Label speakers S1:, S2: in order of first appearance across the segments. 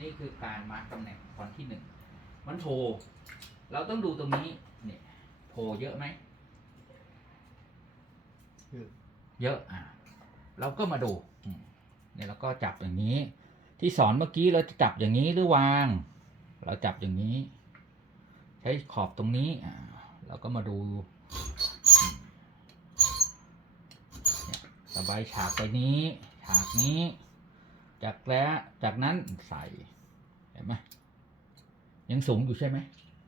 S1: นี่คือการมาร์กตำแหน่งฟอนต์ที่หนึ่งมันโผล่เราต้องดูตรงนี้เนี่ยโผล่เยอะไหม
S2: เยอะ
S1: เยอะอะเราก็มาดูอืมเนี่ยเราก็จับอย่างนี้ ที่สอนเมื่อกี้เราจะจับอย่างนี้หรือวาง เราจับอย่างนี้ ใช้ขอบตรงนี้อ่าเราก็มาดูอืมเนี่ยสบายฉากไปนี้ ฉากนี้ จากแล้วจากนั้นใส่เห็นไหมยังสูงอยู่ใช่ไหม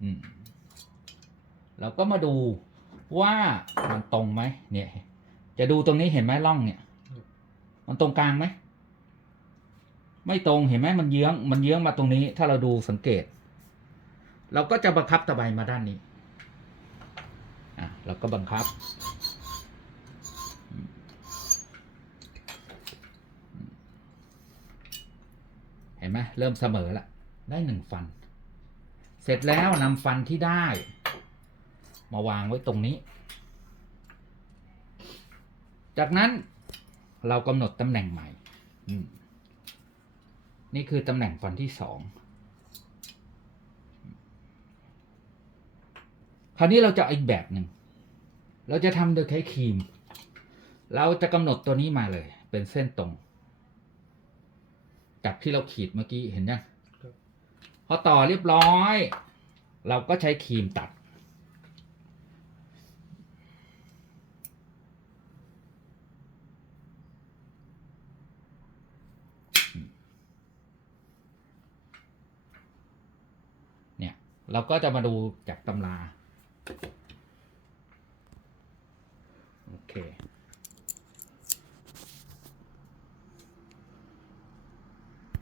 S1: อืมเราก็มาดูว่ามันตรงไหมเนี่ย จะดูตรงนี้เห็นไหมร่องเนี่ย มันตรงกลางไหมไม่ตรงเห็นไหมมันเยื้องมันเยื้องมาตรงนี้ ถ้าเราดูสังเกต เราก็จะบังคับตะไบมาด้านนี้อะเราก็บังคับ เห็นไหมเริ่มเสมอละได้หนึ่งฟัน เสร็จแล้วนำฟันที่ได้ มาวางไว้ตรงนี้ จากนั้นเรากำหนดตำแหน่งใหม่ นี่คือตำแหน่งฟันที่สองคราวนี้เราจะอาอีกแบบหนึ่ง เราจะทำโดยใช้ครีม เราจะกำหนดตัวนี้มาเลย เป็นเส้นตรง จากที่เราขีดเมื่อกี้เห็นยังพอต่อเรียบร้อย เราก็ใช้ครีมตัด เนี่ย เราก็จะมาดูจากตำรา โอเค